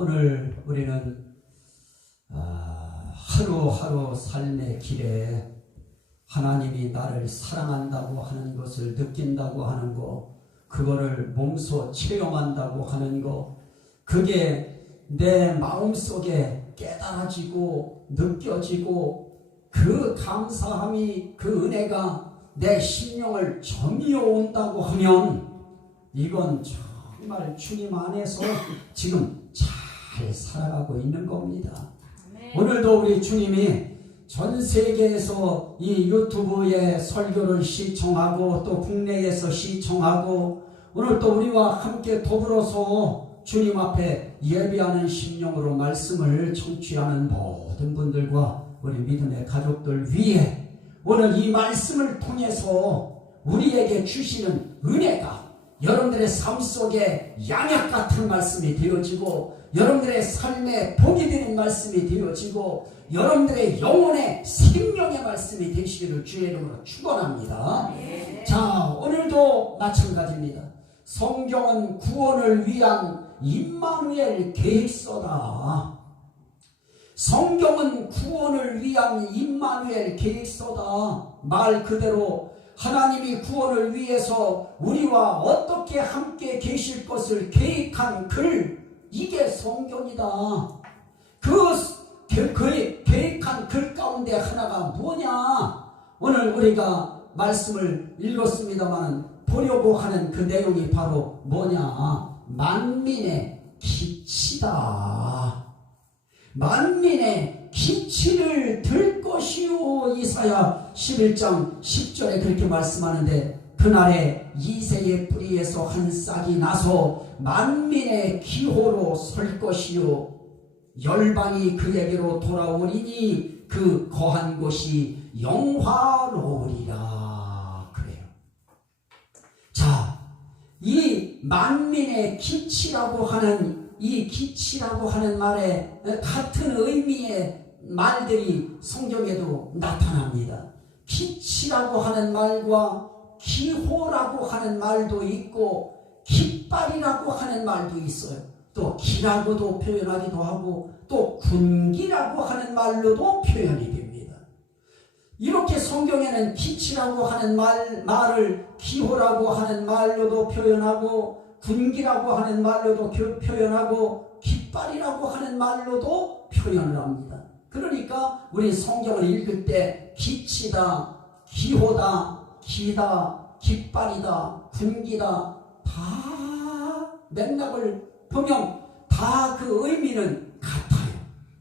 오늘 우리는 하루하루 삶의 길에 하나님이 나를 사랑한다고 하는 것을 느낀다고 하는 거, 그거를 몸소 체험한다고 하는 거, 그게 내 마음속에 깨달아지고 느껴지고 그 감사함이, 그 은혜가 내 심령을 점이어 온다고 하면 이건 정말 주님 안에서 지금 잘 살아가고 있는 겁니다. 오늘도 우리 주님이 전 세계에서 이 유튜브에 설교를 시청하고 또 국내에서 시청하고 오늘 또 우리와 함께 더불어서 주님 앞에 예배하는 심령으로 말씀을 청취하는 모든 분들과 우리 믿음의 가족들 위해 오늘 이 말씀을 통해서 우리에게 주시는 은혜가 여러분들의 삶 속에 양약 같은 말씀이 되어지고 여러분들의 삶에 복이 되는 말씀이 되어지고 여러분들의 영혼의 생명의 말씀이 되시기를 주의 이름으로 축원합니다. 자, 오늘도 마찬가지입니다. 성경은 구원을 위한 임마누엘 계획서다. 성경은 구원을 위한 임마누엘 계획서다. 말 그대로 하나님이 구원을 위해서 우리와 어떻게 함께 계실 것을 계획한 글, 이게 성경이다. 그의 계획한 글 가운데 하나가 뭐냐? 오늘 우리가 말씀을 읽었습니다만 보려고 하는 그 내용이 바로 뭐냐? 만민의 기치다. 만민의 기치를 들 것이요. 이사야 11장 10절에 그렇게 말씀하는데 그날에 이새의 뿌리에서 한 싹이 나서 만민의 기호로 설 것이요 열방이 그에게로 돌아오리니 그 거한 곳이 영화로우리라. 그래요. 자, 이 만민의 기치라고 하는 이 기치라고 하는 말에 같은 의미의 말들이 성경에도 나타납니다. 기치라고 하는 말과 기호라고 하는 말도 있고 깃발이라고 하는 말도 있어요. 또 기라고도 표현하기도 하고 또 군기라고 하는 말로도 표현이 됩니다. 이렇게 성경에는 기치라고 하는 말을 기호라고 하는 말로도 표현하고 군기라고 하는 말로도 표현하고 깃발이라고 하는 말로도 표현을 합니다. 그러니까 우리 성경을 읽을 때 기치다, 기호다, 기다, 깃발이다, 군기다 다 맥락을 보면 다 그 의미는 같아요.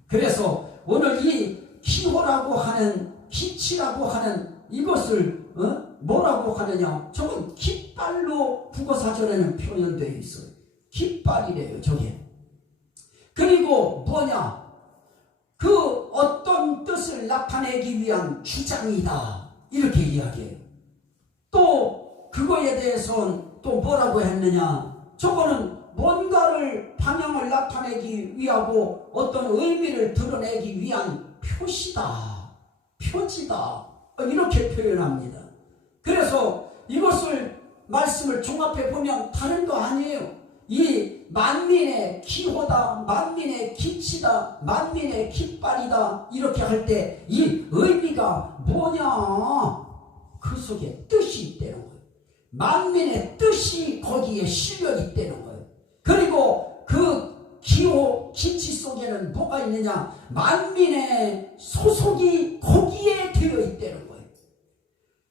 그래서 오늘 이 기호라고 하는 기치라고 하는 이것을 뭐라고 하느냐? 저건 깃발로 국어사전에는 표현되어 있어요. 깃발이래요, 저게. 그리고 뭐냐? 그 어떤 뜻을 나타내기 위한 주장이다. 이렇게 이야기해요. 또 그거에 대해서는 또 뭐라고 했느냐? 저거는 뭔가를 방향을 나타내기 위하고 어떤 의미를 드러내기 위한 표시다. 표지다. 이렇게 표현합니다. 그래서 이것을 말씀을 종합해 보면 다른 거 아니에요. 이 만민의 기호다, 만민의 기치다, 만민의 깃발이다 이렇게 할 때 이 의미가 뭐냐? 그 속에 뜻이 있다는 거예요. 만민의 뜻이 거기에 실려 있다는 거예요. 그리고 그 기호, 기치 속에는 뭐가 있느냐? 만민의 소속이 거기에 되어 있다는 거예요.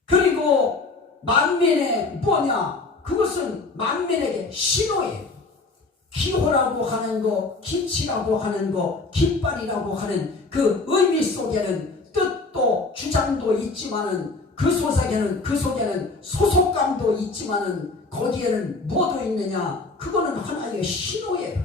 그리고 만민의 뭐냐? 그것은 만민에게 신호예요. 기호라고 하는 거, 기치라고 하는 거, 깃발이라고 하는 그 의미 속에는 뜻도 주장도 있지만은 그 속에는 소속감도 있지만은 거기에는 뭐도 있느냐? 그거는 하나의 신호예요.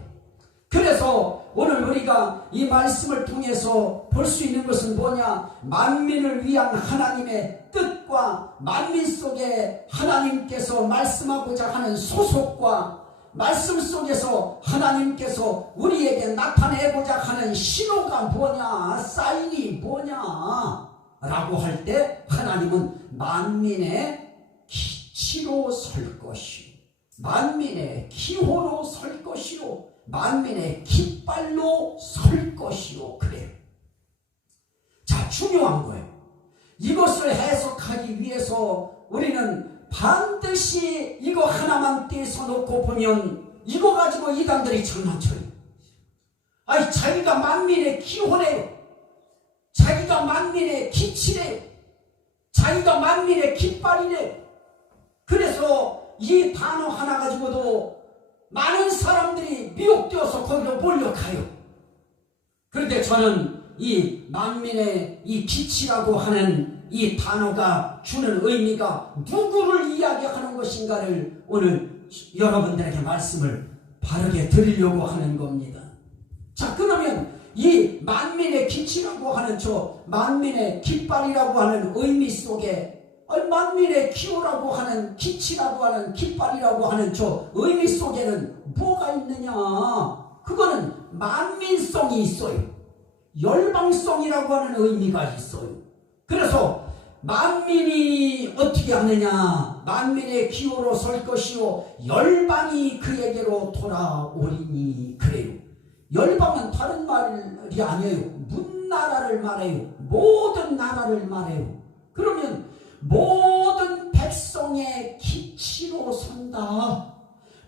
그래서 오늘 우리가 이 말씀을 통해서 볼 수 있는 것은 뭐냐? 만민을 위한 하나님의 뜻과 만민 속에 하나님께서 말씀하고자 하는 소속과 말씀 속에서 하나님께서 우리에게 나타내고자 하는 신호가 뭐냐? 사인이 뭐냐? 라고 할 때 하나님은 만민의 기치로 설 것이요 만민의 기호로 설 것이요 만민의 깃발로 설 것이요. 그래요. 자, 중요한 거예요. 이것을 해석하기 위해서 우리는 반드시 이거 하나만 떼서 놓고 보면 이거 가지고 이단들이 장난쳐요. 아니, 자기가 만민의 기호래요. 자기가 만민의 기치래요. 자기가 만민의 깃발이래요. 그래서 이 단어 하나 가지고도 많은 사람들이 미혹되어서 거기로 몰려가요. 그런데 저는 이 만민의 이 기치라고 하는 이 단어가 주는 의미가 누구를 이야기하는 것인가를 오늘 여러분들에게 말씀을 바르게 드리려고 하는 겁니다. 자, 그러면 이 만민의 기치라고 하는 저 만민의 깃발이라고 하는 의미 속에 만민의 기호라고 하는 기치라고 하는 깃발이라고 하는 저 의미 속에는 뭐가 있느냐? 그거는 만민성이 있어요. 열방성이라고 하는 의미가 있어요. 그래서 만민이 어떻게 하느냐? 만민의 기호로 설 것이요 열방이 그에게로 돌아오리니. 그래요. 열방은 다른 말이 아니에요. 문나라를 말해요. 모든 나라를 말해요. 그러면 모든 백성의 기치로 선다.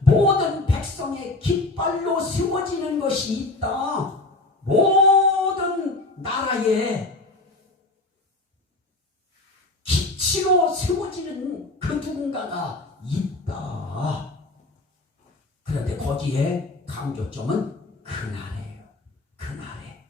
모든 백성의 깃발로 세워지는 것이 있다. 모든 나라의 기치로 세워지는 그 누군가가 있다. 그런데 거기에 강조점은 그날이에요. 그날에.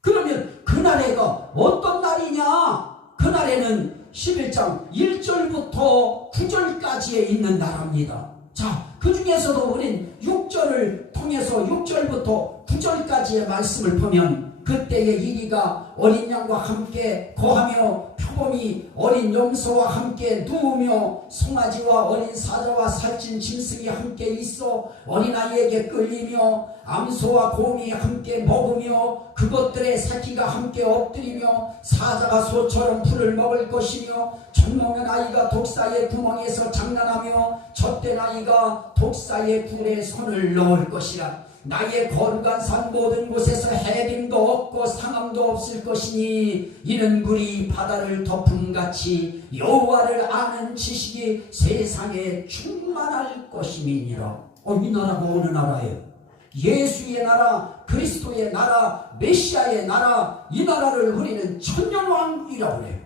그러면 그날에가 어떤 날이냐? 그날에는 11장 1절부터 9절까지에 있는 나라입니다. 자, 그 중에서도 우린 6절을 통해서 6절부터 9절까지의 말씀을 보면 그때의 이리가 어린 양과 함께 거하며 표범이 어린 염소와 함께 누우며 송아지와 어린 사자와 살찐 짐승이 함께 있어 어린아이에게 끌리며 암소와 곰이 함께 먹으며 그것들의 새끼가 함께 엎드리며 사자가 소처럼 풀을 먹을 것이며 젖먹는 아이가 독사의 구멍에서 장난하며 젖된 아이가 독사의 굴에 손을 넣을 것이라. 나의 거룩한 산 모든 곳에서 해림도 없고 상함도 없을 것이니 이는 물이 바다를 덮음같이 여호와를 아는 지식이 세상에 충만할 것임이니라. 이 나라가 어느 나라예요? 예수의 나라, 그리스도의 나라, 메시아의 나라. 이 나라를 우리는 천년왕국이라고 해요.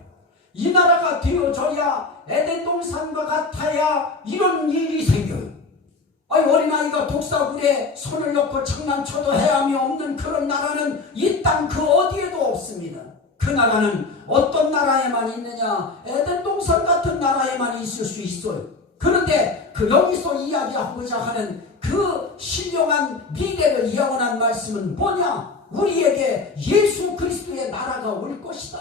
이 나라가 되어져야 에덴 동산과 같아야 이런 일이 생겨요. 어린아이가 독사굴에 손을 넣고 장난쳐도 헤함이 없는 그런 나라는 이 땅 그 어디에도 없습니다. 그 나라는 어떤 나라에만 있느냐? 에덴 동산 같은 나라에만 있을 수 있어요. 그런데 그 여기서 이야기하고자 하는 그 신령한 미래를 예언한 말씀은 뭐냐? 우리에게 예수 그리스도의 나라가 올 것이다.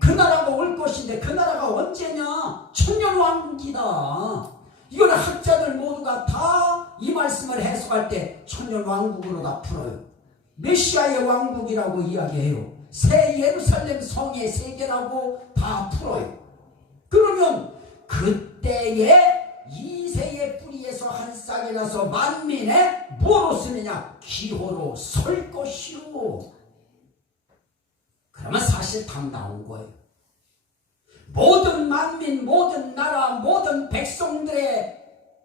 그 나라가 올 것인데 그 나라가 언제냐? 천년왕국이다. 이거는 학자들 모두가 다 이 말씀을 해석할 때 천년왕국으로 다 풀어요. 메시아의 왕국이라고 이야기해요. 새 예루살렘 성의 세계라고 다 풀어요. 그러면 그때에 이새의 뿌리에서 한 싹이 나서 만민의 뭐로 쓰느냐? 기호로 설 것이요. 그러면 사실 답 나온 거예요. 모든 만민, 모든 나라, 모든 백성들의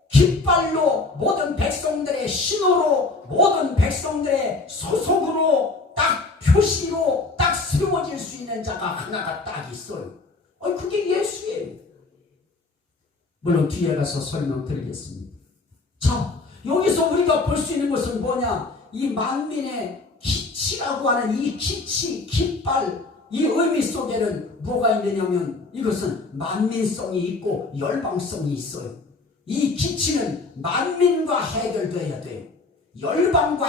깃발로, 모든 백성들의 신호로, 모든 백성들의 소속으로 딱 표시로 딱 세워질 수 있는 자가 하나가 딱 있어요. 그게 예수예요. 물론 뒤에 가서 설명드리겠습니다. 자, 여기서 우리가 볼 수 있는 것은 뭐냐? 이 만민의 기치라고 하는 이 기치, 깃발, 이 의미 속에는 뭐가 있느냐면 이것은 만민성이 있고 열방성이 있어요. 이 기치는 만민과 해결돼야 돼요. 열방과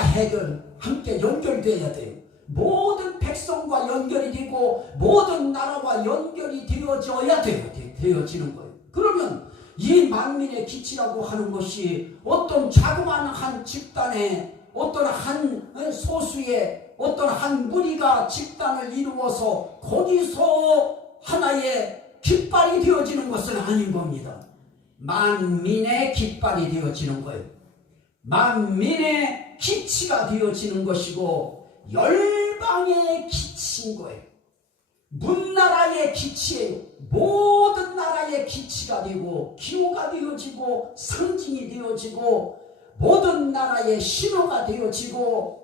함께 연결돼야 돼요. 모든 백성과 연결이 되고 모든 나라와 연결이 되어져야 되어지는 거예요. 그러면 이 만민의 기치라고 하는 것이 어떤 자그마한 한 집단의 어떤 한 소수의 어떤 한 무리가 집단을 이루어서 거기서 하나의 깃발이 되어지는 것은 아닌 겁니다. 만민의 깃발이 되어지는 거예요. 만민의 기치가 되어지는 것이고 열방의 기치인 거예요. 문나라의 기치예요. 모든 나라의 기치가 되고 기호가 되어지고 상징이 되어지고 모든 나라의 신호가 되어지고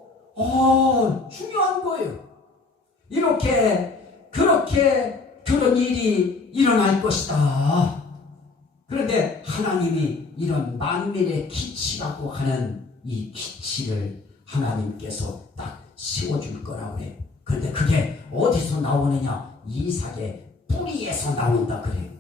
중요한 거예요. 그렇게 그런 일이 일어날 것이다. 그런데 하나님이 이런 만민의 기치라고 하는 이 기치를 하나님께서 딱 세워줄 거라고 해요. 그런데 그게 어디서 나오느냐? 이삭의 뿌리에서 나온다 그래요.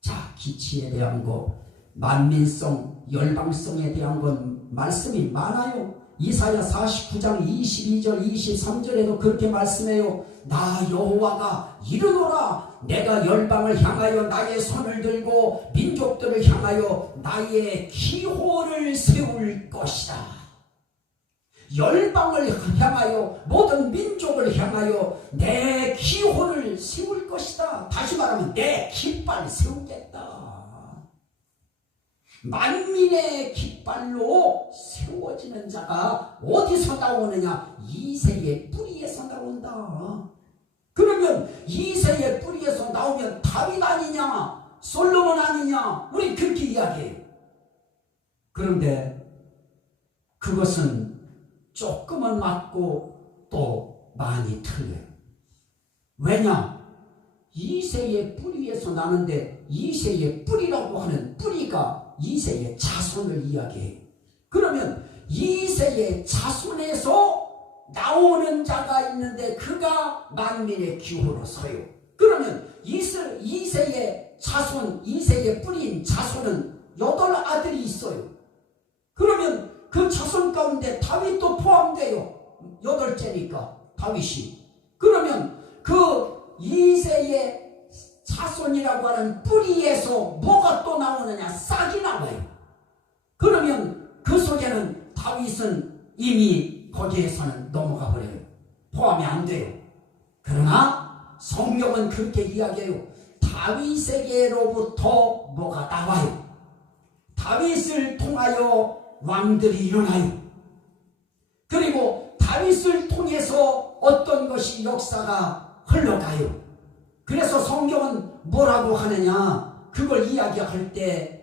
자, 기치에 대한 거, 만민성, 열방성에 대한 건 말씀이 많아요. 이사야 49장 22절 23절에도 그렇게 말씀해요. 나 여호와가 이르노라. 내가 열방을 향하여 나의 손을 들고 민족들을 향하여 나의 기호를 세울 것이다. 열방을 향하여 모든 민족을 향하여 내 기호를 세울 것이다. 다시 말하면 내 깃발 세우겠다. 만민의 깃발로 세워지는 자가 어디서 나오느냐? 이새의 뿌리에서 나온다. 그러면 이새의 뿌리에서 나오면 다윗 아니냐? 솔로몬 아니냐? 우리 그렇게 이야기해요. 그런데 그것은 조금은 맞고 또 많이 틀려요. 왜냐? 이새의 뿌리에서 나는데 이새의 뿌리라고 하는 뿌리가 이새의 자손을 이야기해요. 그러면 이새의 자손에서 나오는 자가 있는데 그가 만민의 기호로 서요. 그러면 이새의 자손, 이새의 뿌리인 자손은 8아들이 있어요. 그러면 그 자손 가운데 다윗도 포함돼요. 8째니까 다윗이. 그러면 그 이새의 자손이라고 하는 뿌리에서 뭐가 또 나오느냐? 싹이 나와요. 그러면 그 속에는 다윗은 이미 거기에서는 넘어가 버려요. 포함이 안 돼요. 그러나 성경은 그렇게 이야기해요. 다윗에게로부터 뭐가 나와요. 다윗을 통하여 왕들이 일어나요. 그리고 다윗을 통해서 어떤 것이 역사가 흘러가요. 그래서 성경은 뭐라고 하느냐? 그걸 이야기할 때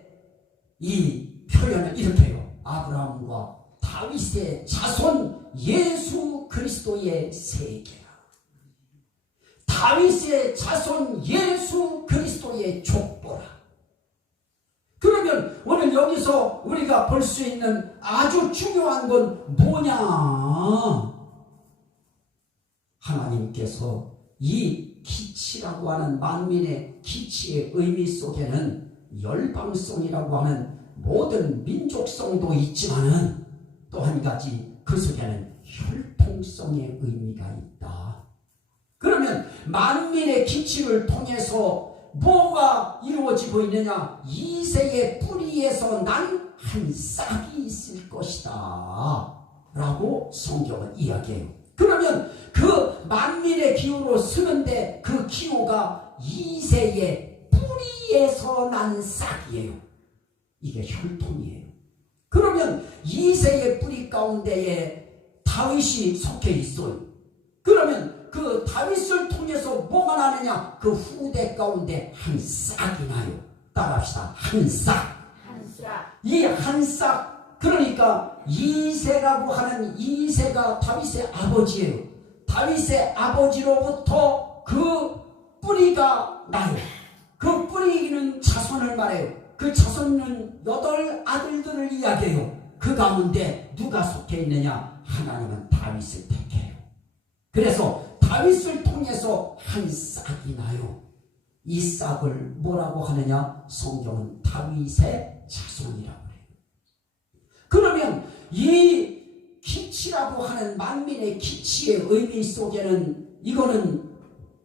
이 표현을 이렇게 해요. 아브라함과 다윗의 자손 예수 그리스도의 세계라. 다윗의 자손 예수 그리스도의 족보라. 그러면 오늘 여기서 우리가 볼 수 있는 아주 중요한 건 뭐냐? 하나님께서 이 기치라고 하는 만민의 기치의 의미 속에는 열방성이라고 하는 모든 민족성도 있지만은 또 한 가지 그 속에는 혈통성의 의미가 있다. 그러면 만민의 기치를 통해서 뭐가 이루어지고 있느냐? 이새의 뿌리에서 난 한 싹이 있을 것이다 라고 성경은 이야기해요. 그러면 그 만민의 기호로 쓰는데 그 기호가 이새의 뿌리에서 난 싹이에요. 이게 혈통이에요. 그러면 이새의 뿌리 가운데에 다윗이 속해 있어요. 그러면 그 다윗을 통해서 뭐가 나느냐? 그 후대 가운데 한 싹이 나요. 따라합시다. 한 싹. 이 한 싹. 그러니까 이새라고 하는 이새가 다윗의 아버지예요. 다윗의 아버지로부터 그 뿌리가 나요. 그 뿌리는 자손을 말해요. 그 자손은 8아들들을 이야기해요. 그 가운데 누가 속해 있느냐? 하나님은 다윗을 택해요. 그래서 다윗을 통해서 한 싹이 나요. 이 싹을 뭐라고 하느냐? 성경은 다윗의 자손이라고 해요. 그러면 이 기치라고 하는 만민의 기치의 의미 속에는 이거는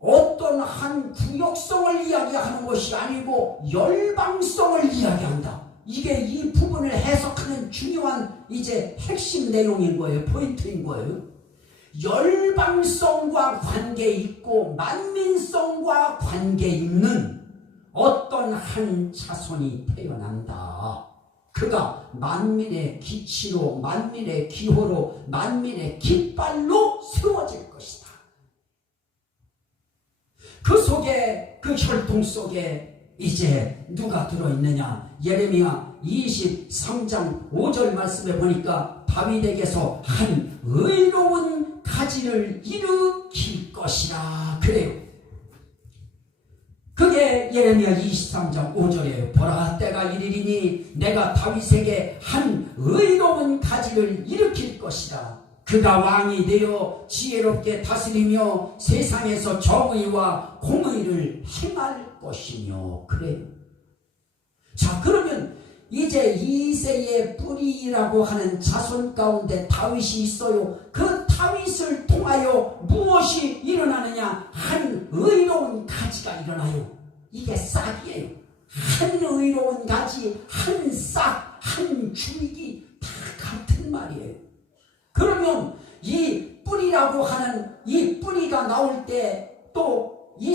어떤 한 구역성을 이야기하는 것이 아니고 열방성을 이야기한다. 이게 이 부분을 해석하는 중요한 이제 핵심 내용인 거예요. 포인트인 거예요. 열방성과 관계 있고 만민성과 관계 있는 어떤 한 자손이 태어난다. 그가 만민의 기치로, 만민의 기호로, 만민의 깃발로 세워질 것이다. 그 속에, 그 혈통 속에 이제 누가 들어있느냐? 예레미야 23장 5절 말씀에 보니까 다윗에게서 한 의로운 가지를 일으킬 것이라 그래요. 그게 예레미야 23장 5절이에요. 보라, 때가 이르리니 내가 다윗에게 한 의로운 가지를 일으킬 것이라. 그가 왕이 되어 지혜롭게 다스리며 세상에서 정의와 공의를 행할 것이며 그래요. 자, 그러면 이제 이새의 뿌리라고 하는 자손 가운데 다윗이 있어요. 그 다윗을 통하여 무엇이 일어나느냐? 한 의로운 가지가 일어나요. 이게 싹이에요. 한 의로운 가지, 한 싹, 한 줄기 다 같은 말이에요. 그러면 이 뿌리라고 하는 이 뿌리가 나올 때 또 이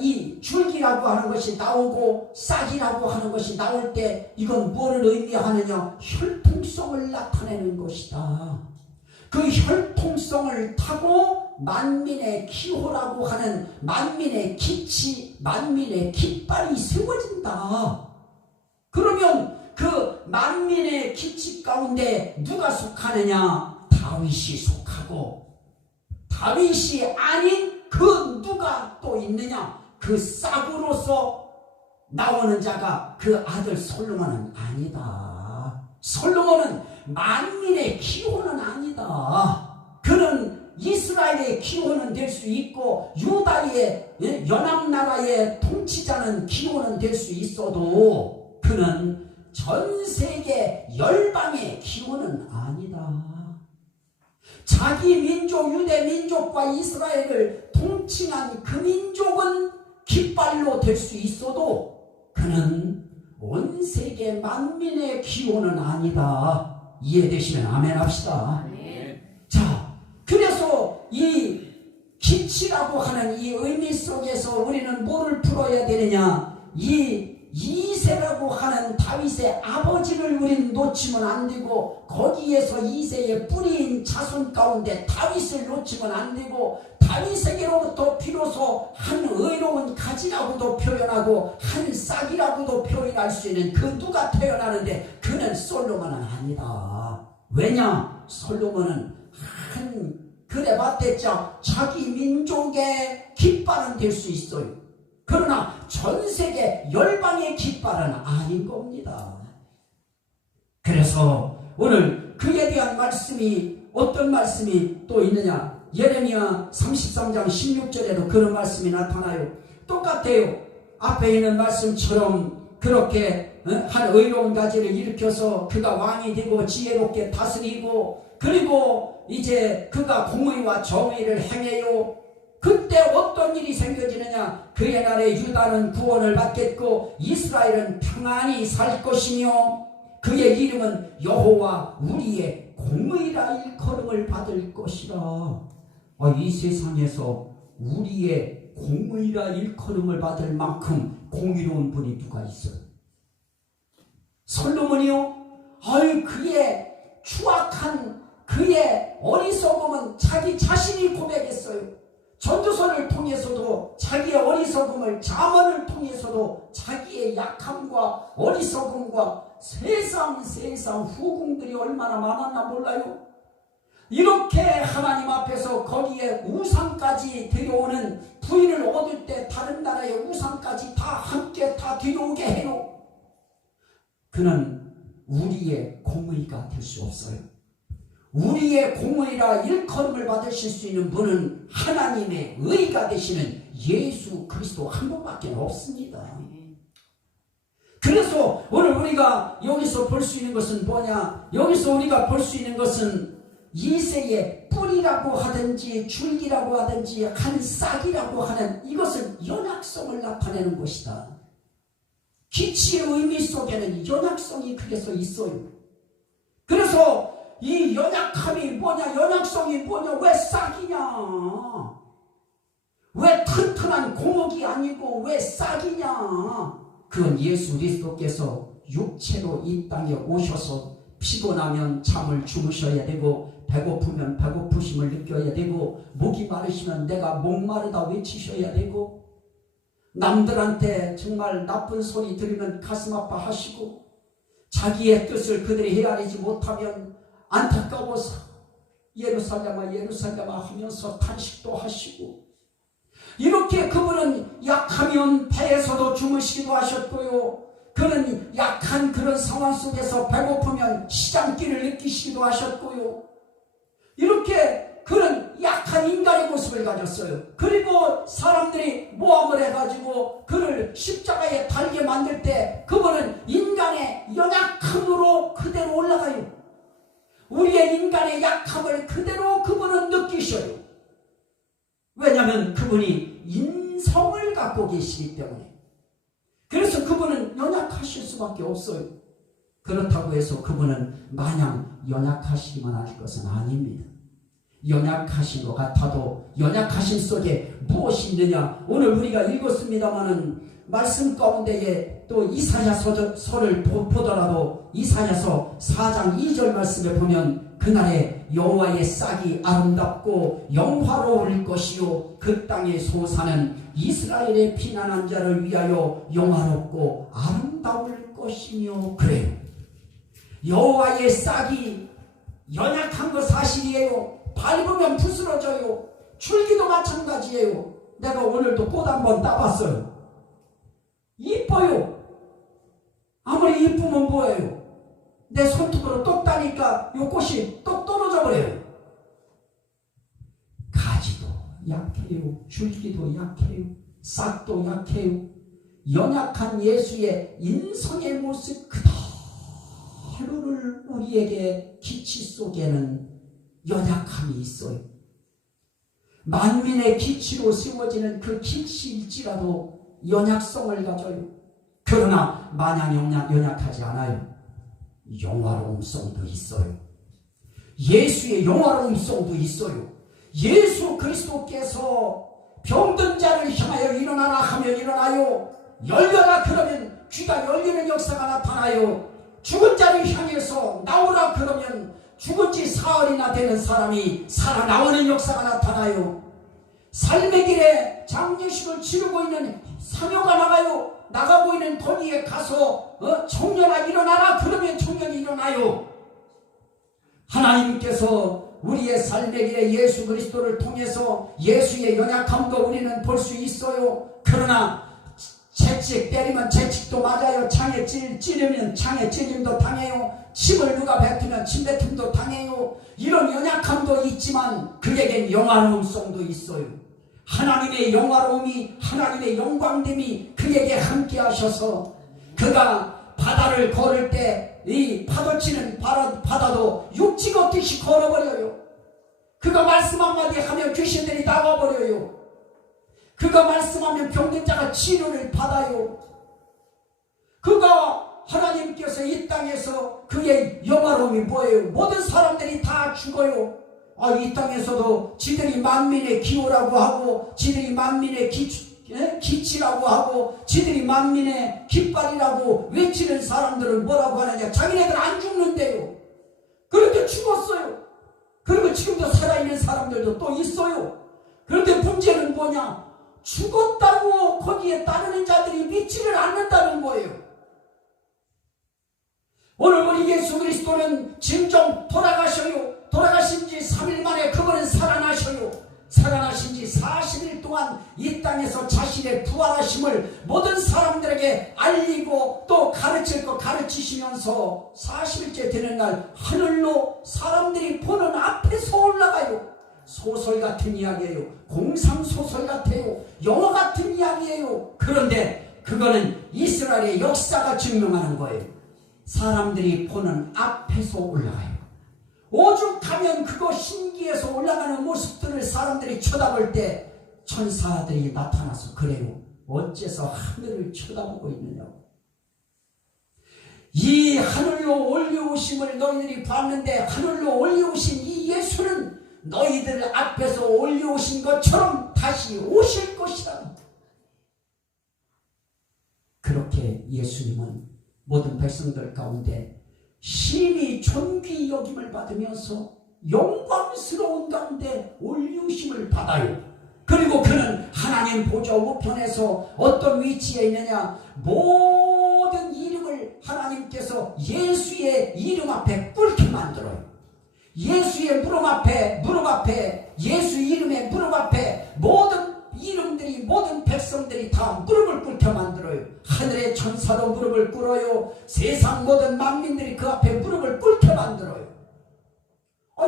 이 줄기라고 하는 것이 나오고 싹이라고 하는 것이 나올 때 이건 뭐를 의미하느냐? 혈통성을 나타내는 것이다. 그 혈통성을 타고 만민의 기호라고 하는 만민의 기치, 만민의 깃발이 세워진다. 그러면 그 만민의 기치 가운데 누가 속하느냐? 다윗이 속하고, 다윗이 아닌 그 누가 또 있느냐? 그 싹으로서 나오는 자가 그 아들 솔로몬은 아니다. 솔로몬은 만민의 기호는 아니다. 그는 이스라엘의 기호는 될 수 있고 유다의 연합나라의 통치자는 기호는 될 수 있어도 그는 전 세계 열방의 기호는 아니다. 자기 민족 유대 민족과 이스라엘을 통칭한 그 민족은 깃발로 될 수 있어도 그는 온 세계 만민의 기호는 아니다. 이해되시면 아멘 합시다. 자, 그래서 이 기치라고 하는 이 의미 속에서 우리는 뭐를 풀어야 되느냐? 이 이새라고 하는 다윗의 아버지를 우리는 놓치면 안 되고, 거기에서 이새의 뿌리인 자손 가운데 다윗을 놓치면 안 되고, 다윗에게로부터 비로소 한 의로운 가지라고도 표현하고 한 싹이라고도 표현할 수 있는 그 누가 태어나는데 그는 솔로몬은 아니다. 왜냐? 솔로몬은 그래 봤댔죠. 자기 민족의 깃발은 될 수 있어요. 그러나 전 세계 열방의 깃발은 아닌 겁니다. 그래서 오늘 그에 대한 말씀이, 어떤 말씀이 또 있느냐? 예레미야 33장 16절에도 그런 말씀이 나타나요. 똑같아요. 앞에 있는 말씀처럼 그렇게 한 의로운 가지를 일으켜서 그가 왕이 되고 지혜롭게 다스리고, 그리고 이제 그가 공의와 정의를 행해요. 그때 어떤 일이 생겨지느냐? 그의 날에 유다는 구원을 받겠고 이스라엘은 평안히 살 것이며 그의 이름은 여호와 우리의 공의라 일컬음을 받을 것이라. 이 세상에서 우리의 공의라 일컬음을 받을 만큼 공의로운 분이 누가 있어요? 솔로몬이요? 그의 추악한 그의 어리석음은 자기 자신이 고백했어요. 전도서를 통해서도 자기의 어리석음을, 잠언을 통해서도 자기의 약함과 어리석음과 세상 후궁들이 얼마나 많았나 몰라요. 이렇게 하나님 앞에서 거기에 우상까지 데려오는, 부인을 얻을 때 다른 나라의 우상까지 다 함께 다 데려오게 해요. 그는 우리의 공의가 될 수 없어요. 우리의 공의라 일컬음을 받으실 수 있는 분은 하나님의 의가 되시는 예수 그리스도 한 분밖에 없습니다. 그래서 오늘 우리가 여기서 볼 수 있는 것은 뭐냐? 여기서 우리가 볼 수 있는 것은 이새의 뿌리라고 하든지 줄기라고 하든지 한 싹이라고 하는 이것은 연약성을 나타내는 것이다. 기치의 의미 속에는 연약성이 그래서 있어요. 그래서 이 연약함이 뭐냐? 연약성이 뭐냐? 왜 싹이냐? 왜 튼튼한 공목이 아니고 왜 싹이냐? 그건 예수 그리스도께서 육체로 이 땅에 오셔서 피곤하면 잠을 주무셔야 되고 배고프면 배고프심을 느껴야 되고 목이 마르시면 내가 목마르다 외치셔야 되고 남들한테 정말 나쁜 소리 들으면 가슴 아파하시고 자기의 뜻을 그들이 헤아리지 못하면 안타까워서 예루살렘아 예루살렘아 하면서 탄식도 하시고 이렇게 그분은 약하면 배에서도 주무시기도 하셨고요. 그는 약한 그런 상황 속에서 배고프면 시장길을 느끼시기도 하셨고요. 이렇게 그는 약한 인간의 모습을 가졌어요. 그리고 사람들이 모함을 해가지고 그를 십자가에 달게 만들 때 그분은 인간의 연약함으로 그대로 올라가요. 우리의 인간의 약함을 그대로 그분은 느끼셔요. 왜냐하면 그분이 인성을 갖고 계시기 때문에. 그래서 그분은 연약하실 수밖에 없어요. 그렇다고 해서 그분은 마냥 연약하시기만 할 것은 아닙니다. 연약하신 것 같아도 연약하신 속에 무엇이 있느냐, 오늘 우리가 읽었습니다마는 말씀 가운데에 또 이사야서를 보더라도 이사야서 4장 2절 말씀에 보면 그날에 여호와의 싹이 아름답고 영화로울 것이요 그 땅의 소사는 이스라엘의 피난한 자를 위하여 영화롭고 아름다울 것이며. 그래요. 여호와의 싹이 연약한 거 사실이에요. 밟으면 부스러져요. 줄기도 마찬가지예요. 내가 오늘도 꽃 한번 따봤어요. 이뻐요. 아무리 이쁘면 뭐예요? 내 손톱으로 똑 따니까 이 꽃이 똑 떨어져 버려요. 가지도 약해요. 줄기도 약해요. 싹도 약해요. 연약한 예수의 인성의 모습 그대로를 우리에게 기치 속에는 연약함이 있어요. 만민의 기치로 세워지는 그 기치일지라도 연약성을 가져요. 그러나 마냥 연약하지 않아요. 영화로움성도 있어요. 예수의 영화로움성도 있어요. 예수 그리스도께서 병든 자를 향하여 일어나라 하면 일어나요. 열려라 그러면 귀가 열리는 역사가 나타나요. 죽은 자를 향해서 나오라 그러면 죽은 지 사흘이나 되는 사람이 살아나오는 역사가 나타나요. 삶의 길에 장례식을 치르고 있는 사녀가 나가고 있는 거기에 가서 청년아 일어나라 그러면 청년이 일어나요. 하나님께서 우리의 삶의 길에 예수 그리스도를 통해서 예수의 연약함도 우리는 볼 수 있어요. 그러나 채찍 때리면 채찍도 맞아요. 창에 찌르면 창에 찔림도 당해요. 침을 누가 뱉으면 침 뱉음도 당해요. 이런 연약함도 있지만 그에겐 영화로움성도 있어요. 하나님의 영화로움이, 하나님의 영광됨이 그에게 함께 하셔서 그가 바다를 걸을 때 이 파도치는 바다도 육지 걷듯이 걸어버려요. 그가 말씀 한마디 하면 귀신들이 나와버려요. 그가 말씀하면 병든 자가 치료를 받아요. 그가 하나님께서 이 땅에서 그의 영화로움이 뭐예요? 모든 사람들이 다 죽어요. 이 땅에서도 지들이 만민의 기호라고 하고 지들이 만민의 기치라고 하고 지들이 만민의 깃발이라고 외치는 사람들은 뭐라고 하느냐? 자기네들 안 죽는데요. 그런데 죽었어요. 그리고 지금도 살아있는 사람들도 또 있어요. 그런데 문제는 뭐냐? 죽었다고 거기에 따르는 자들이 믿지를 않는다는 거예요. 오늘 우리 예수 그리스도는 진정 돌아가셔요. 돌아가신 지 3일 만에 그분은 살아나셔요. 살아나신 지 40일 동안 이 땅에서 자신의 부활하심을 모든 사람들에게 알리고 또 가르칠 거 가르치시면서 40일째 되는 날 하늘로 사람들이 보는 앞에서 올라가요. 소설 같은 이야기예요. 공상소설 같아요. 영화 같은 이야기예요. 그런데 그거는 이스라엘의 역사가 증명하는 거예요. 사람들이 보는 앞에서 올라가요. 오죽하면 그거 신기해서 올라가는 모습들을 사람들이 쳐다볼 때 천사들이 나타나서 그래요. 어째서 하늘을 쳐다보고 있느냐고. 이 하늘로 올려오심을 너희들이 봤는데 하늘로 올려오신 이 예수는 너희들 앞에서 올려오신 것처럼 다시 오실 것이다. 그렇게 예수님은 모든 백성들 가운데 심히 존귀 여김을 받으면서 영광스러운 가운데 올리우심을 받아요. 그리고 그는 하나님 보좌 우편에서 어떤 위치에 있느냐, 모든 이름을 하나님께서 예수의 이름 앞에 꿇게 만들어요. 예수의 무릎 앞에 예수 이름의 무릎 앞에 모든 이름들이, 모든 백성들이 다 무릎을 꿇게 만들어요. 하늘의 천사도 무릎을 꿇어요. 세상 모든 만민들이 그 앞에 무릎을 꿇게 만들어요.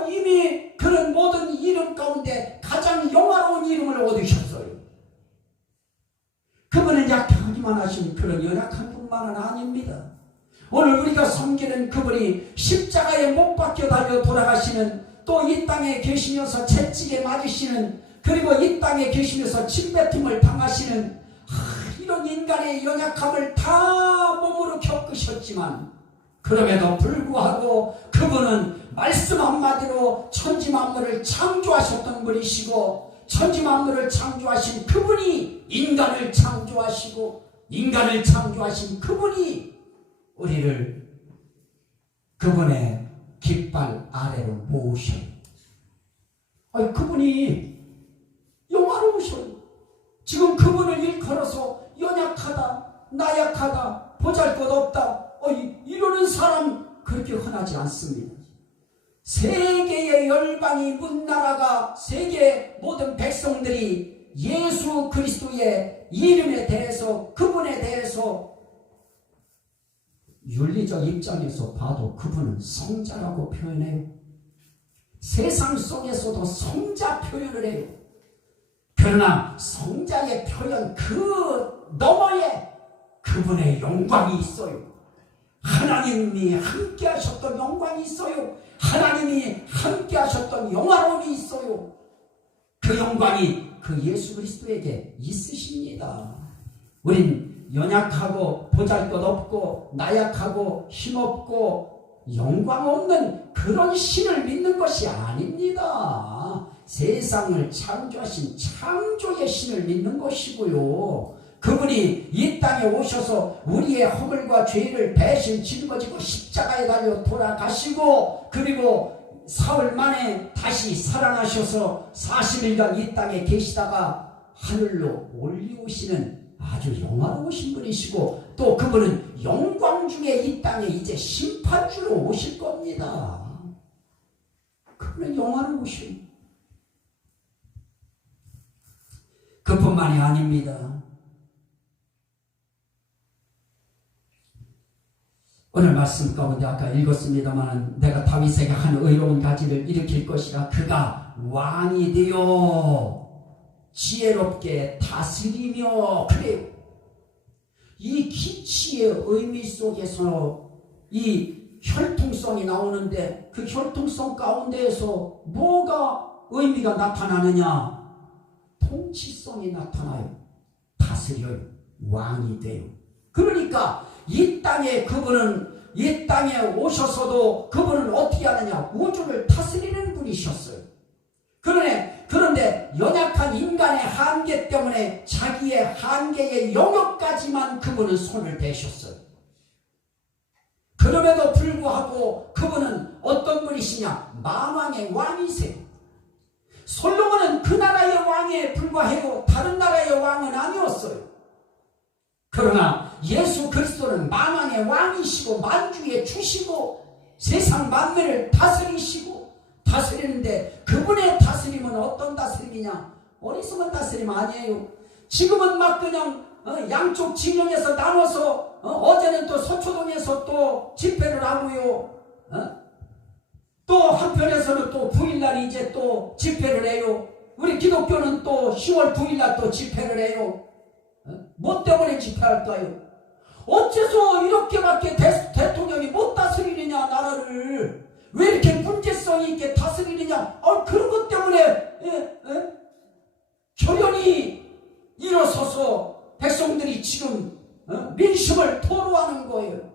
이미 그런 모든 이름 가운데 가장 영화로운 이름을 얻으셨어요. 그분은 약하기만 하신 그런 연약한 분만은 아닙니다. 오늘 우리가 섬기는 그분이 십자가에 못 박혀 달려 돌아가시는, 또 이 땅에 계시면서 채찍에 맞으시는, 그리고 이 땅에 계시면서 침뱉음을 당하시는 이런 인간의 연약함을 다 몸으로 겪으셨지만, 그럼에도 불구하고 그분은 말씀 한마디로 천지만물을 창조하셨던 분이시고, 천지만물을 창조하신 그분이 인간을 창조하시고, 인간을 창조하신 그분이 우리를 그분의 깃발 아래로 모으셔요. 그분이 영화로우셔요. 지금 그분을 일컬어서 연약하다, 나약하다, 보잘것없다 이러는 사람 그렇게 흔하지 않습니다. 세계의 열방이, 문나라가, 세계의 모든 백성들이 예수 그리스도의 이름에 대해서, 그분에 대해서 윤리적 입장에서 봐도 그분은 성자라고 표현해요. 세상 속에서도 성자 표현을 해요. 그러나 성자의 표현 그 너머에 그분의 영광이 있어요. 하나님이 함께 하셨던 영광이 있어요. 하나님이 함께 하셨던 영화로움이 있어요. 그 영광이 그 예수 그리스도에게 있으십니다. 우린 연약하고 보잘것없고 나약하고 힘없고 영광 없는 그런 신을 믿는 것이 아닙니다. 세상을 창조하신 창조의 신을 믿는 것이고요. 그분이 이 땅에 오셔서 우리의 허물과 죄를 대신 짊어지고 십자가에 달려 돌아가시고, 그리고 사흘 만에 다시 살아나셔서 40일간 이 땅에 계시다가 하늘로 올리우시는 아주 영화로우신 분이시고, 또 그분은 영광 중에 이 땅에 이제 심판주로 오실 겁니다. 그분은 영화로우신, 그뿐만이 아닙니다. 오늘 말씀 가운데 아까 읽었습니다만, 내가 다윗에게 한 의로운 가지를 일으킬 것이라. 그가 왕이 되어 지혜롭게 다스리며. 그래요. 이 기치의 의미 속에서 이 혈통성이 나오는데, 그 혈통성 가운데에서 뭐가 의미가 나타나느냐? 통치성이 나타나요. 다스려요. 왕이 돼요. 그러니까 이 땅에 그분은, 이 땅에 오셔서도 그분은 어떻게 하느냐? 우주를 다스리는 분이셨어요. 그런데 연약한 인간의 한계 때문에 자기의 한계의 영역까지만 그분은 손을 대셨어요. 그럼에도 불구하고 그분은 어떤 분이시냐? 만왕의 왕이세요. 솔로몬은 그 나라의 왕에 불과해요. 다른 나라의 왕은 아니었어요. 그러나 예수 그리스도는 만왕의 왕이시고 만주의 주시고 세상 만민을 다스리는데, 그분의 다스림은 어떤 다스림이냐? 어리석은 다스림 아니에요. 지금은 막 그냥 양쪽 진영에서 나눠서 어제는 또 서초동에서 또 집회를 하고요. 또 한편에서는 또 9일날 이제 또 집회를 해요. 우리 기독교는 또 10월 9일날 또 집회를 해요. 뭐 때문에 집회할까요? 어째서 이렇게밖에 대통령이 못 다스리느냐, 나라를. 왜 이렇게 문제성이 있게 다스리느냐? 그런 것 때문에 결연이 일어서서 백성들이 지금 민심을 토로하는 거예요.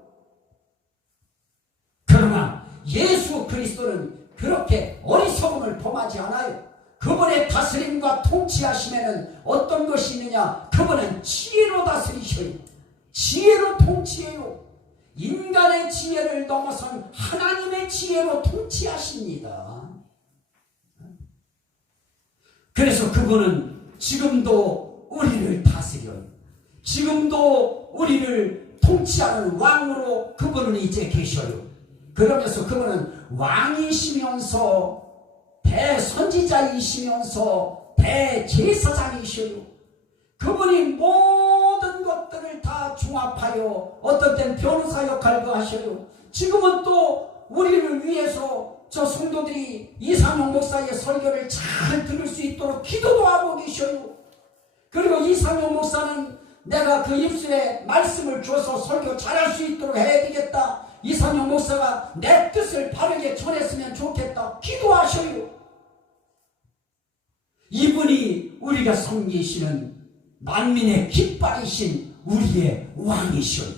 그러나 예수 그리스도는 그렇게 어리석음을 범하지 않아요. 그분의 다스림과 통치하심에는 어떤 것이 있느냐? 그분은 지혜로 다스리셔요. 지혜로 통치해요. 인간의 지혜를 넘어선 하나님의 지혜로 통치하십니다. 그래서 그분은 지금도 우리를 다스려요. 지금도 우리를 통치하는 왕으로 그분은 이제 계셔요. 그러면서 그분은 왕이시면서 대선지자이시면서 대제사장이셔요. 그분이 모든 것들을 다 종합하여 어떤 땐 변호사 역할도 하셔요. 지금은 또 우리를 위해서 저 성도들이 이상용 목사의 설교를 잘 들을 수 있도록 기도도 하고 계셔요. 그리고 이상용 목사는 내가 그 입술에 말씀을 줘서 설교 잘할 수 있도록 해야 되겠다. 이상용 목사가 내 뜻을 바르게 전했으면 좋겠다. 기도하셔요. 이분이 우리가 섬기시는 만민의 깃발이신 우리의 왕이셔요.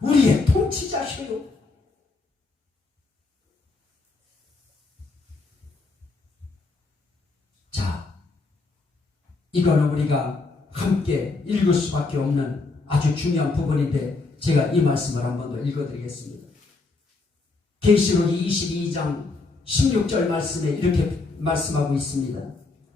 우리의 통치자셔요. 자, 이거는 우리가 함께 읽을 수밖에 없는 아주 중요한 부분인데 제가 이 말씀을 한 번 더 읽어드리겠습니다. 계시록 22장 16절 말씀에 이렇게 말씀하고 있습니다.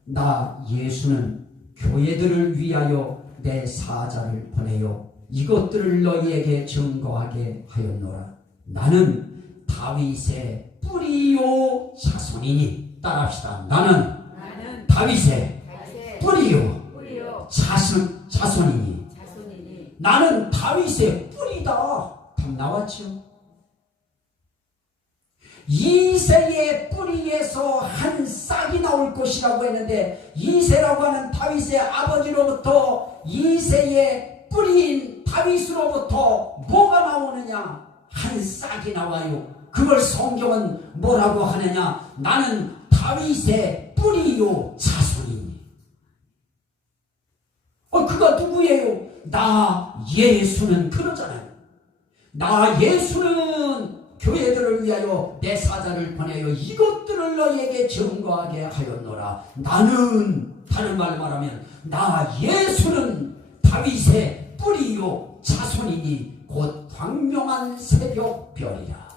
나 예수는 교회들을 위하여 내 사자를 보내요 이것들을 너희에게 증거하게 하였노라. 나는 다윗의 뿌리요 자손이니. 따라합시다. 나는 다윗의 뿌리요 자손이니. 나는 다윗의 뿌리다. 답 나왔죠? 이새의 뿌리에서 한 싹이 나올 것이라고 했는데, 이새라고 하는 다윗의 아버지로부터 이새의 뿌리인 다윗으로부터 뭐가 나오느냐? 한 싹이 나와요. 그걸 성경은 뭐라고 하느냐? 나는 다윗의 뿌리요 자손이니. 그가 누구예요? 나 예수는 그러잖아요. 나 예수는 교회들을 위하여 내 사자를 보내어 이것들을 너희에게 증거하게 하였노라. 나는, 다른 말로 말하면 나 예수는 다윗의 뿌리요 자손이니 곧 광명한 새벽별이라.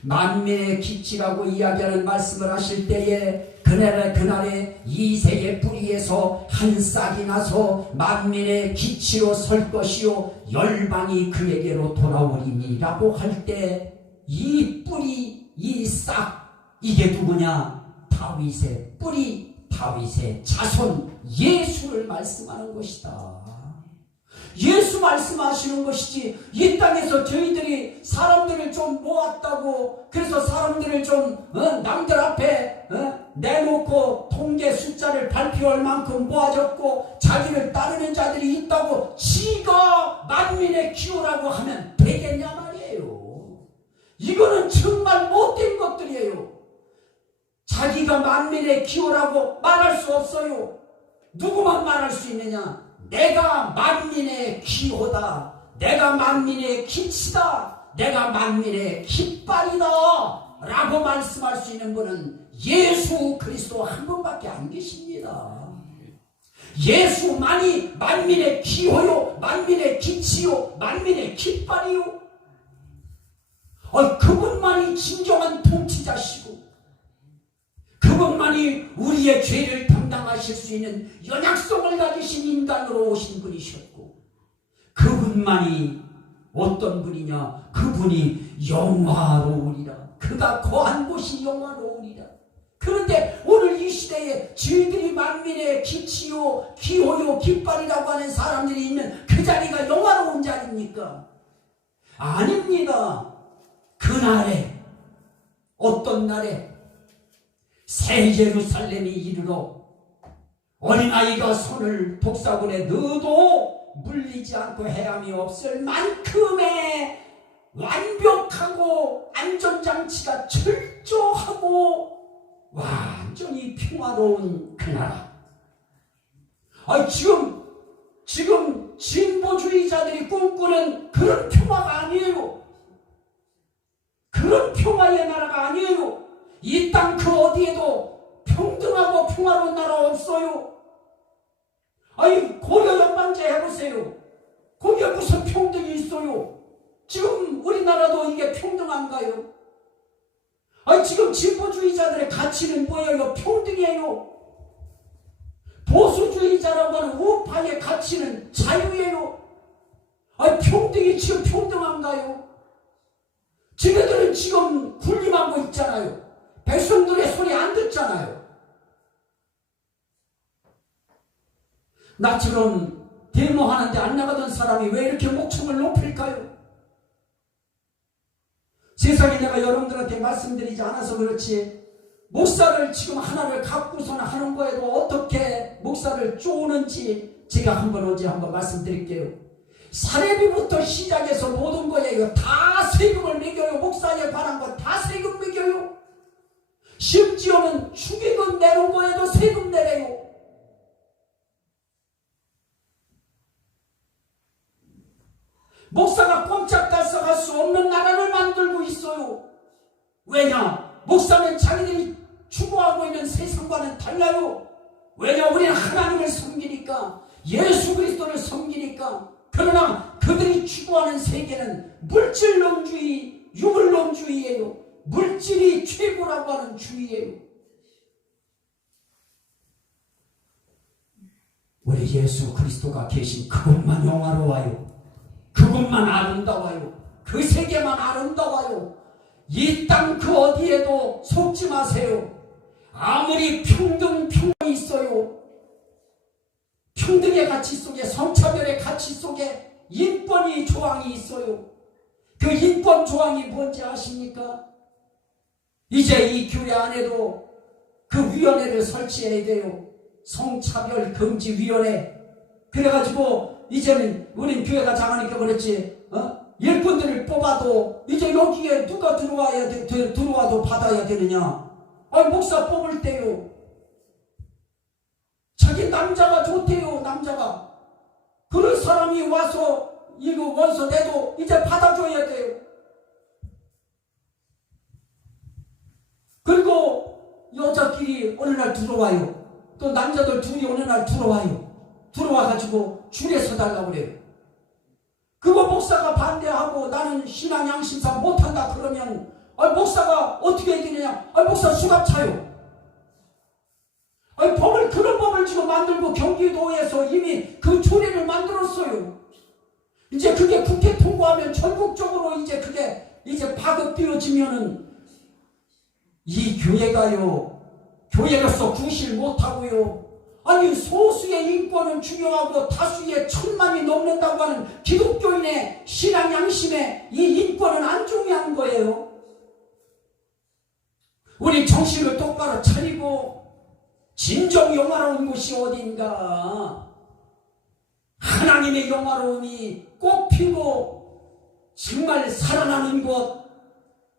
만민의 기치라고 이야기하는 말씀을 하실 때에 그날에 이새의 뿌리에서 한 싹이 나서 만민의 기치로 설 것이요 열방이 그에게로 돌아오리니라고 할 때 이 뿌리, 이 싹, 이게 누구냐? 다윗의 뿌리, 다윗의 자손, 예수를 말씀하는 것이다. 예수 말씀하시는 것이지, 이 땅에서 저희들이 사람들을 좀 모았다고 그래서 사람들을 좀 남들 앞에 내놓고 통계 숫자를 발표할 만큼 모아졌고 자기를 따르는 자들이 있다고 지가 만민의 기호라고 하면 되겠냐 말이에요. 이거는 정말 못된 것들이에요. 자기가 만민의 기호라고 말할 수 없어요. 누구만 말할 수 있느냐? 내가 만민의 기호다. 내가 만민의 기치다. 내가 만민의 깃발이다 라고 말씀할 수 있는 분은 예수 그리스도 한 분밖에 안 계십니다. 예수만이 만민의 기호요, 만민의 기치요, 만민의 깃발이요. 그분만이 진정한 통치자시고 그분만이 우리의 죄를 담당하실 수 있는 연약성을 가지신 인간으로 오신 분이셨고, 그분만이 어떤 분이냐? 그분이 영화로우리라. 그가 거한 곳이 영화로우리라. 그런데 오늘 이 시대에 저희들이 만민의 기치요, 기호요, 깃발이라고 하는 사람들이 있는 그 자리가 영화로운 자리입니까? 아닙니다. 그날에, 어떤 날에 새 예루살렘이 이르러 어린아이가 손을 독사군에 넣어도 물리지 않고 헤함이 없을 만큼의 완벽하고 안전장치가 철저하고 완전히 평화로운 그 나라. 지금 진보주의자들이 꿈꾸는 그런 평화가 아니에요. 그런 평화의 나라가 아니에요. 이 땅 그 어디에도 평등하고 평화로운 나라 없어요. 고려 연방제 해보세요. 거기에 무슨 평등이 있어요? 지금 우리나라도 이게 평등한가요? 아니 지금 진보주의자들의 가치는 뭐예요? 평등이에요. 보수주의자라고 하는 우파의 가치는 자유예요. 아니 평등이 지금 평등한가요? 지네들은 지금 군림하고 있잖아요. 백성들의 소리 안 듣잖아요. 나처럼 데모하는데 안 나가던 사람이 왜 이렇게 목청을 높일까요? 세상에 내가 여러분들한테 말씀드리지 않아서 그렇지, 목사를 지금 하나를 갖고서는 하는 거에도 어떻게 목사를 쪼는지 제가 어제 한번 말씀드릴게요. 사례비부터 시작해서 모든 거예요. 다 세금을 매겨요. 목사에 관한 거 다 세금 매겨요. 심지어는 축의금 내는 거에도 세금 내래요. 목사가 꼼짝 달싹할 수 없는 나라를 만들고 있어요. 왜냐? 목사는 자기들이 추구하고 있는 세상과는 달라요. 왜냐? 우리는 하나님을 섬기니까, 예수 그리스도를 섬기니까. 그러나 그들이 추구하는 세계는 물질론주의, 유물론주의예요. 물질이 최고라고 하는 주의예요. 우리 예수 그리스도가 계신 그것만 영화로워요. 그것만 아름다워요. 그 세계만 아름다워요. 이 땅 그 어디에도 속지 마세요. 아무리 평등이 있어요. 평등의 가치 속에, 성차별의 가치 속에 인권의 조항이 있어요. 그 인권 조항이 뭔지 아십니까? 이제 이 교회 안에도 그 위원회를 설치해야 돼요. 성차별 금지위원회. 그래가지고 이제는 우린 교회가 작으니까 그렇지, 일꾼들을 뽑아도 이제 여기에 누가 들어와도 받아야 되느냐? 아니 목사 뽑을 때요, 자기 남자가 좋대요. 남자가 그런 사람이 와서 이거 원서 내도 이제 받아줘야 돼요. 그리고 여자끼리 어느 날 들어와요. 또 남자들 둘이 어느 날 들어와요. 들어와가지고 줄에 서달라고 그래요. 그거 목사가 반대하고 나는 신앙 양심상 못한다 그러면 목사가 어떻게 해야 되느냐? 목사 수갑 차요. 그런 법을 지금 만들고 경기도에서 이미 그 조례를 만들었어요. 이제 그게 국회 통과하면 전국적으로 이제 그게 이제 파급되어지면은 이 교회가요, 교회로서 구실 못하고요. 아니 소수의 인권은 중요하고 다수의 천만이 넘는다고 하는 기독교인의 신앙 양심에 이 인권은 안 중요한 거예요. 우리 정신을 똑바로 차리고 진정 영화로운 곳이 어딘가, 하나님의 영화로움이 꽃피고 정말 살아나는 곳,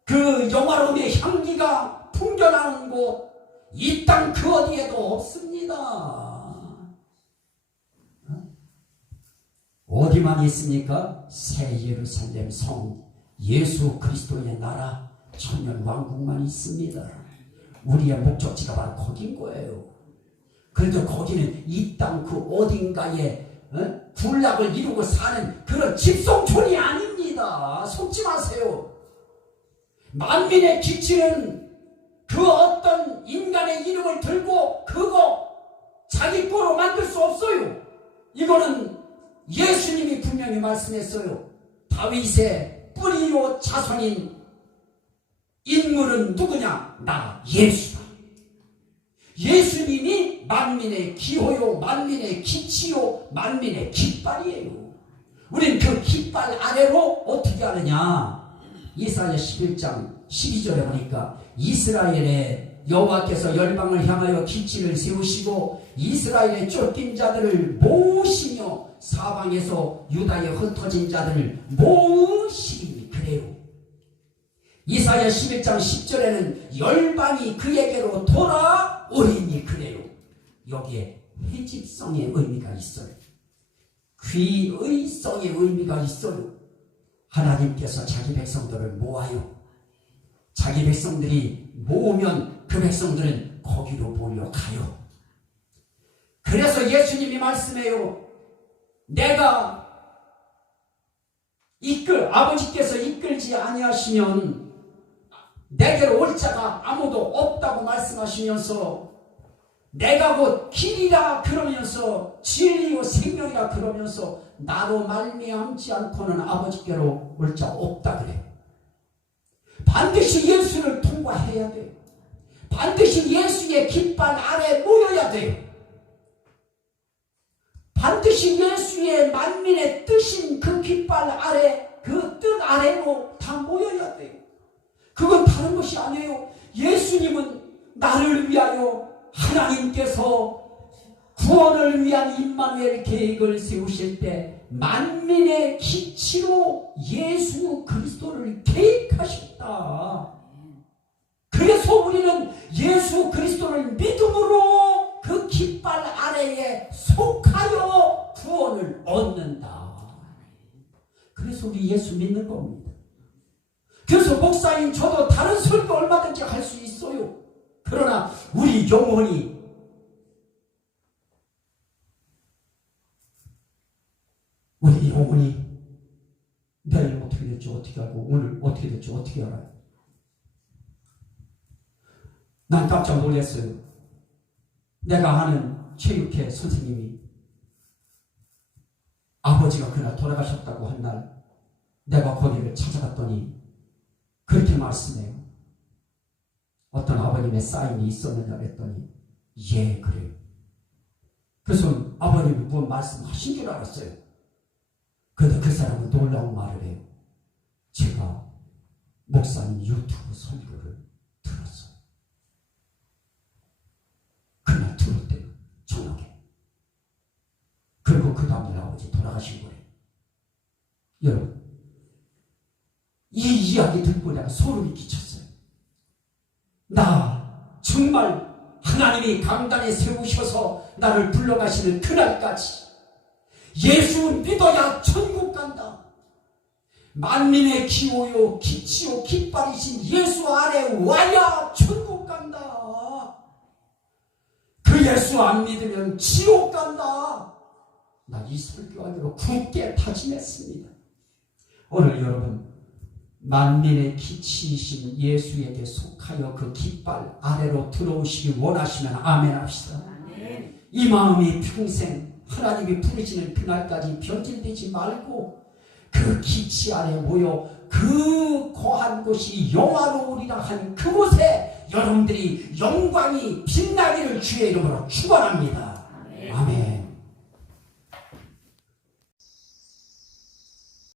그 영화로움의 향기가 풍겨나는 곳, 이 땅 그 어디에도 없습니다. 어디만 있습니까? 새 예루살렘 성, 예수 그리스도의 나라, 천년 왕국만 있습니다. 우리의 목적지가 바로 거긴 거예요. 그래도 거기는 이 땅 그 어딘가에 군락을 이루고 사는 그런 집성촌이 아닙니다. 속지 마세요. 만민의 기치는 그 어떤 인간의 이름을 들고 그거 자기 거로 만들 수 없어요. 이거는 예수님이 분명히 말씀했어요. 다윗의 뿌리요 자손인 인물은 누구냐? 나 예수다. 예수님이 만민의 기호요, 만민의 기치요, 만민의 깃발이에요. 우린 그 깃발 아래로 어떻게 하느냐? 이사야 11장 12절에 보니까 이스라엘의 여호와께서 열방을 향하여 기치를 세우시고 이스라엘의 쫓긴 자들을 모으시며 사방에서 유다의 흩어진 자들을 모으시니 그래요. 이사야 11장 10절에는 열방이 그에게로 돌아오리니 그래요. 여기에 회집성의 의미가 있어요. 귀의성의 의미가 있어요. 하나님께서 자기 백성들을 모아요. 자기 백성들이 모으면 그 백성들은 거기로 몰려가요. 그래서 예수님이 말씀해요. 내가 아버지께서 이끌지 아니하시면 내게로 올 자가 아무도 없다고 말씀하시면서 내가 곧 길이라 그러면서 진리요 생명이라 그러면서 나로 말미암지 않고는 아버지께로 올 자 없다 그래요. 반드시 예수를 통과해야 돼요. 반드시 예수의 깃발 아래 모여야 돼요. 반드시 예수의 만민의 뜻인 그 깃발 아래, 그 뜻 아래로 다 모여야 돼요. 그건 다른 것이 아니에요. 예수님은 나를 위하여 하나님께서 구원을 위한 임마누엘 계획을 세우실 때 만민의 기치로 예수 그리스도를 계획하셨다. 그래서 우리는 예수 그리스도를 믿음으로 그 깃발 아래에 속하여 구원을 얻는다. 그래서 우리 예수 믿는 겁니다. 그래서 목사님 저도 다른 설교 얼마든지 할 수 있어요. 그러나 우리 영혼이 내일 어떻게 될지 어떻게 알고 오늘 어떻게 될지 어떻게 알아요? 난 깜짝 놀랐어요. 내가 아는 체육회 선생님이 아버지가 그날 돌아가셨다고 한 날 내가 거기를 찾아갔더니 그렇게 말씀해요. 어떤 아버님의 사인이 있었느냐 그랬더니 예 그래요. 그래서 아버님이 무슨 말씀하신 줄 알았어요. 그런데 그 사람은 놀라운 말을 해요. 제가 목사님 유튜브 설교를 들었어요. 그날 들었대요. 저녁에. 그리고 그 다음날 아버지 돌아가신 거예요. 여러분 이 이야기 듣고 내가 소름이 끼쳤어요. 나 정말 하나님이 강단에 세우셔서 나를 불러가시는 그날까지 예수 믿어야 천국 간다. 만민의 기호요 기치요 깃발이신 예수 아래 와야 천국 간다. 그 예수 안 믿으면 지옥 간다. 나 이 설교하기로 굳게 다짐했습니다. 오늘 여러분 만민의 기치이신 예수에게 속하여 그 깃발 아래로 들어오시기 원하시면 아멘 합시다. 아멘. 이 마음이 평생 하나님이 부르시는 그날까지 변질되지 말고 그 기치 아래 모여 그 거한 곳이 영화로우리라 한 그곳에 여러분들이 영광이 빛나기를 주의 이름으로 축원합니다. 아멘. 아멘.